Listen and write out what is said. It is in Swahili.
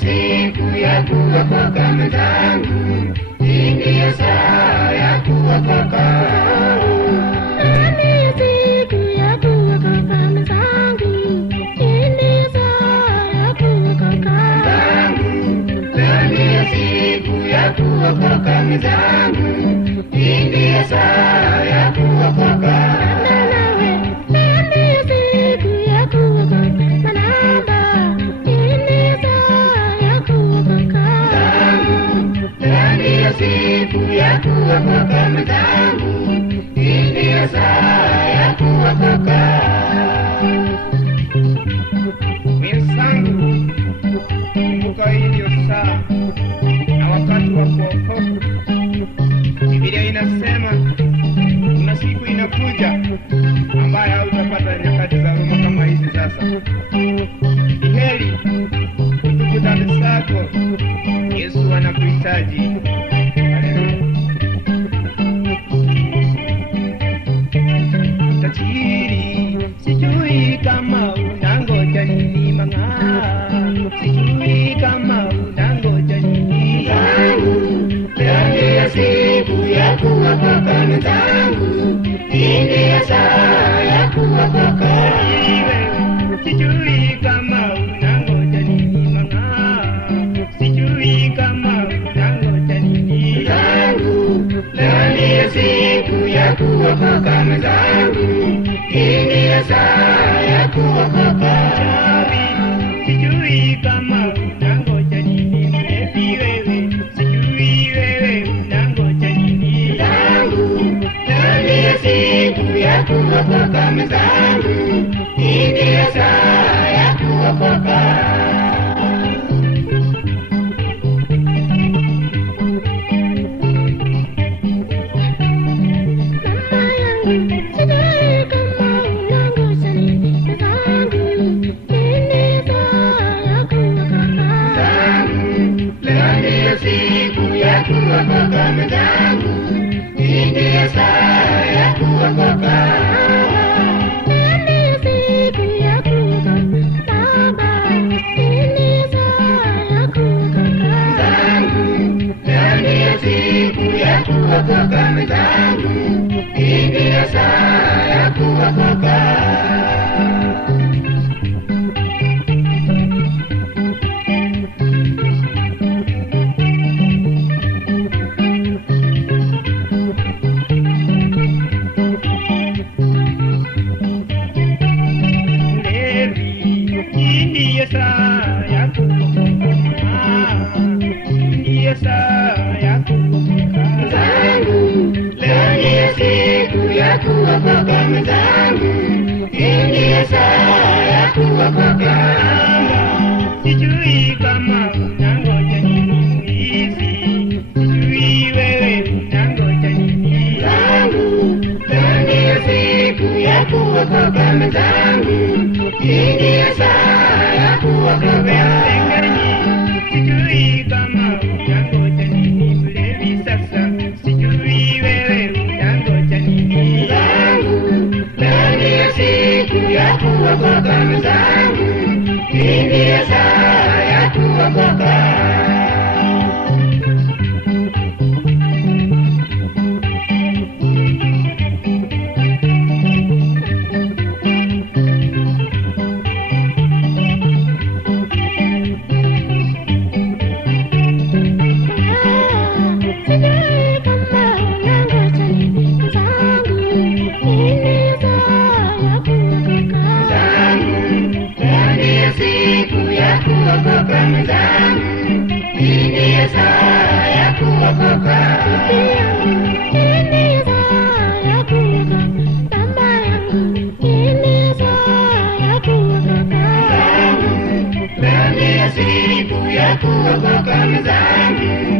siku ya kuokoka mwenzangu, hii ndiyo saa ya kuokoka. Ndiyo siku ya kuokoka mwenzangu, hii ndiyo saa ya kuokoka. Ndiyo siku ya kuokoka mwenzangu, hii ndiyo saa ya kuokoka. Siku ya kuokoka mwenzangu, hii ndiyo saa ya kuokoka. Mwenzangu, kumbuka hii ndiyo saa na wakati wa kuokoka. Biblia inasema kuna siku inakuja ambayo hautapata nyakati za Roma kama hizi sasa. Ni heri utubu dhambi zako, Yesu anakuhitaji. Sijui kama unangoja nini mama, sijui kama unangoja nini. Leo ndiyo siku ya kuokoka mwenzangu, hii ndiyo saa ya kuokoka. Sijui kama unangoja nini mama, sijui kama unangoja nini. Leo ndiyo siku ya kuokoka mwenzangu, hii ndiyo saa ya kuokoka. Sijui kama unangoja nini mlevi wewe, sijui wewe unangoja nini. Leo ndiyo siku ya kuokoka mwenzangu, hii ndiyo saa ya kuokoka. Siku ya kuokoka mwenzangu, hii ndiyo saa ya kuokoka. Ndiyo siku ya kuokoka baba, hii ndiyo saa ya kuokoka. Leo ndiyo siku ya kuokoka mwenzangu, hii ndiyo saa ya kuokoka. Ndiyo saa ya kuokoka, ndiyo saa ya kuokoka. Leo ndiyo siku ya kuokoka mwenzangu, hii ndiyo saa ya kuokoka. Sijui kama unangoja nini hizi, sijui wewe unangoja nini. Leo ndiyo siku ya kuokoka mwenzangu, hii ndiyo saa ya kuokoka. Sijui kama unangoja nini mlevi sasa, sijui wewe unangoja nini. Leo ndiyo siku ya kuokoka mwenzangu, hii ndiyo saa ya kuokoka. Kuokoka mwenzangu, hii ndiyo saa ya kuokoka. Leo ndiyo siku ya kuokoka mwenzangu,